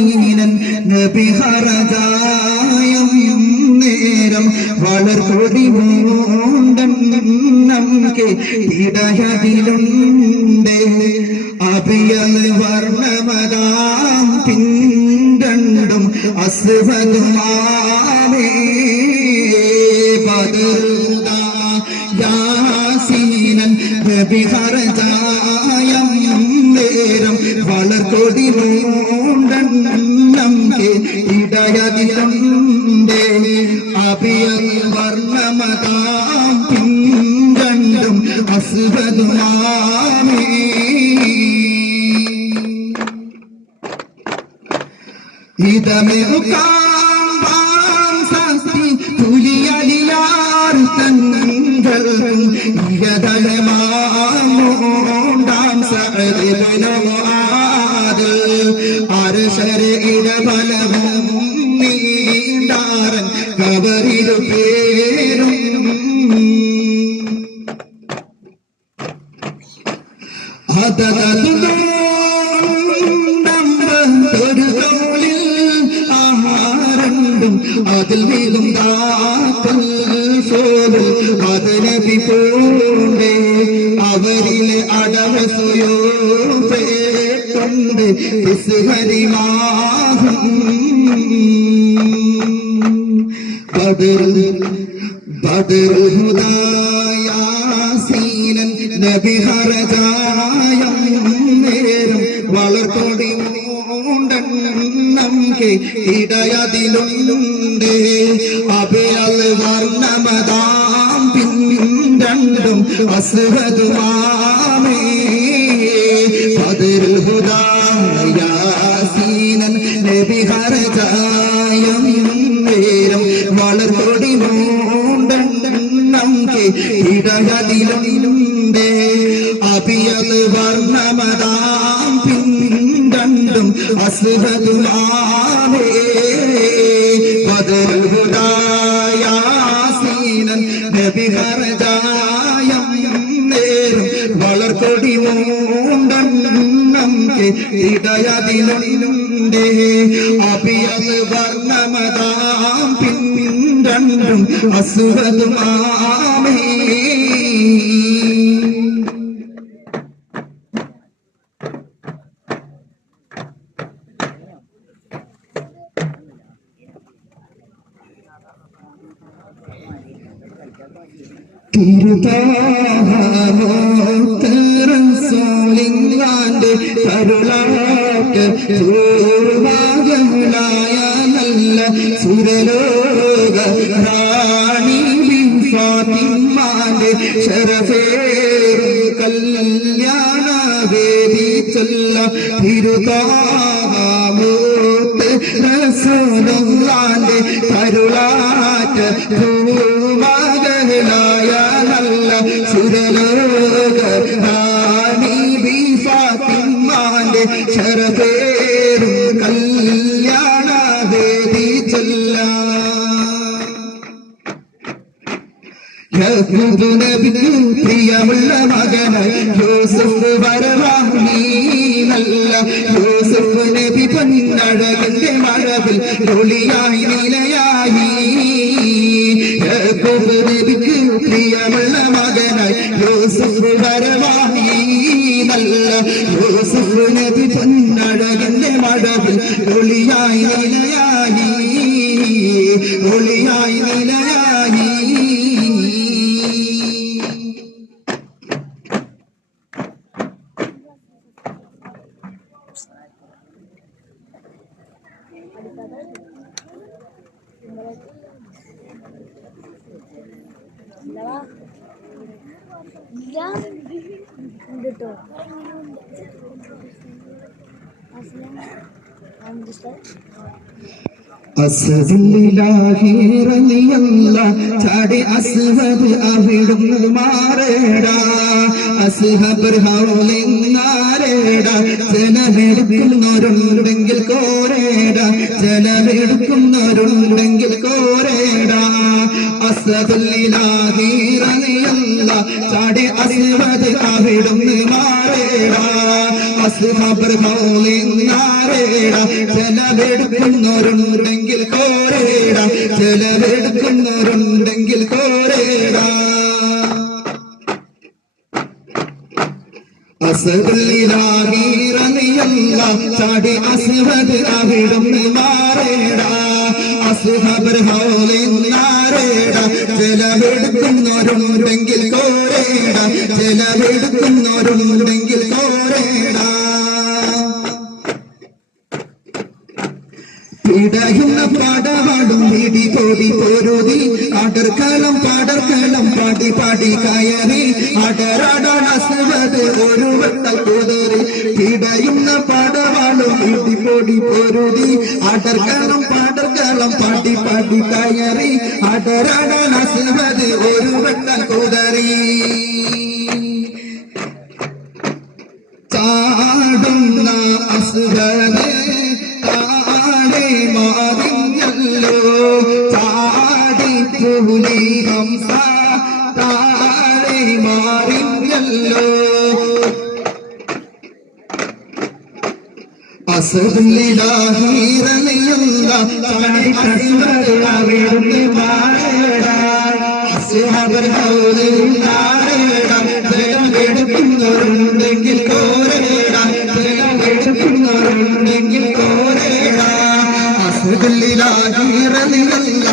യാസീനൻ നബി ഹറജായം നേരം വളർകൊടി മൂണ്ടന്നംകെ ഇടയതിലുണ്ട് അഭിയൽ വർണ്ണമതാം പിണ്ടണ്ടും അസ്വദുമാമേ ബദറുദാ യാസീനൻ നബി ഹറജായം നേരം വളർകൊടി മൂണ്ടന്നംകെ ഇടയതിലുണ്ട് അഭിയൽ വർണ്ണമതാം പിണ്ടണ്ടും അസ്വദുമാമേ ഇതമെറുക്കാൻ സസ്തി തുലിയലിയാർ തങ്ങളും ഇയതലമാണ്ടാം സഅദിബനമാദിൽ അർശരെ ഇടബലവും നീണ്ടാരൻ കബറിലു പേരും അതതതും അതിൽ വീതും താക്കൽ സോലും അതിനബി പോണ്ടേ അവരിലെ അടവസുയോ പേട്ടുണ്ട് ഹരിമാഹം ബദർ ഹുദായാസീനൻ നബി ഹറജായം നേരം വളർകൊടി മൂണ്ടന്നംകെ ഇടയതിലുണ്ട് അഭിയൽ വർണ്ണമതാം പിണ്ടണ്ടും അസ്വദുമാമേ ബദർ ഹുദായാസീനൻ നബി ഹറജായം നേരം വളർകൊടി മൂണ്ടന്നംകെ ഇടയതിലുണ്ട് അഭിയൽ വർണ്ണമതാം പിണ്ടണ്ടും അസ്വദുമാമേ ബദർ ഹുദായാസീനൻ നബി ഹറജായം നേരം വളർകൊടി മൂണ്ടന്നംകെ ഇടയതിലുണ്ട് അഭിയൽ വർണ്ണമതാം പിണ്ടണ്ടും അസ്വദുമാമേ തിരുതാഹമോത്തറസോളിങ്ങാന്റെ കരുളാട്ട് ഭാഗമുലായ നല്ല സുരലോക റാണി ബിൻ ഫാത്തിമാന്റെ ശരഫേറും കല്യാണ വേദി ചൊല്ല തിരുതാഹമോത്തറസോളിങ്ങാന്റെ കരുളാട്ട് ഭാഗമുലായ നല്ല സുരലോക റാണി ബി ഫാത്തിമാന്റെ ശരഫേറും കല്യാണ വേദി ചൊല്ല യഹൂദ് നബിക്ക് പ്രിയമുള്ള മകനായി യൂസുഫ് വരവാഹി നല്ല യൂസുഫ് നബി പൊന്നഴകിന്റെ മഴവിൽ ഒളിയായി നിലയായി യഹൂദ് നബിക്ക് പ്രിയമുള്ള മകനായി യൂസുഫ് വരവാഹി നല്ല യൂസുഫ് നബി പൊന്നഴകിന്റെ മഴവിൽ ഒളിയായി നിലയായി ഒളിയായി നിലയായി അസ്വദില്ലാഹി റളിയല്ലാഹ് ചാടി അസ്വദ് അവിടുന്ന് മാറേടാ അസ്ഹബർ ഹൗലിന്നാരേടാ ജനമെടുക്കുന്നവരുണ്ടെങ്കിൽ കോരേടാ ജനമെടുക്കുന്നവരുണ്ടെങ്കിൽ കോരേടാ അസദുല്ലിലാഹി റളിയല്ല ചാടി അസ്വദ് അവിടുന്ന് മാറേടാ അസ്ഹബർ ഹൗലിന്നാരേടാ ചെലവെടുക്കുന്നവരുണ്ടെങ്കിൽ കോരേടാ ചെലവെടുക്കുന്നവരുണ്ടെങ്കിൽ കോരേടാ അസദുല്ലിലാഹി റളിയല്ല ചാടി അസ്വദ് അവിടുന്ന് മാറേടാ അസ്ഹബർ ഹൗലിന്നാരേടാ ചെലവെടുക്കുന്നവരുണ്ടെങ്കിൽ കോരേടാ ചെലവെടുക്കുന്നവരുണ്ടെങ്കിൽ കോരേടാ പിടയുന്ന പടപാടും പിടി പൊടി പൊരുതി അടർക്കലം പാടി പാടി കയറി അടരാടാൻ അസ്വദ് ഒരു വട്ടൽ കുതിരി പിടയുന്ന പടപാടും പിടി പൊടി പൊരുതി അടർക്കലം പാടി പാടി കയറി അടരാടാൻ അസ്വദ് ഒരു വട്ടൽ കുതിരി ചാടുന്ന അസ്വദ് മാറിഞ്ഞല്ലോ ചാടി പുലി ഹംസ താഴെ മാറിഞ്ഞല്ലോ അസദുല്ലിലാഹി റളിയല്ല ചാടി അസ്വദ് അവിടുന്ന് മാറേടാ അസ്ഹബർ ഹൗലിന്നാരേടാ ചെലവെടുക്കുന്നവരുണ്ടെങ്കിൽ കോരേടാ ചെലവെടുക്കുന്നവരുണ്ടെങ്കിൽ കോരേടാ അസദുല്ലിലാഹി റളിയല്ല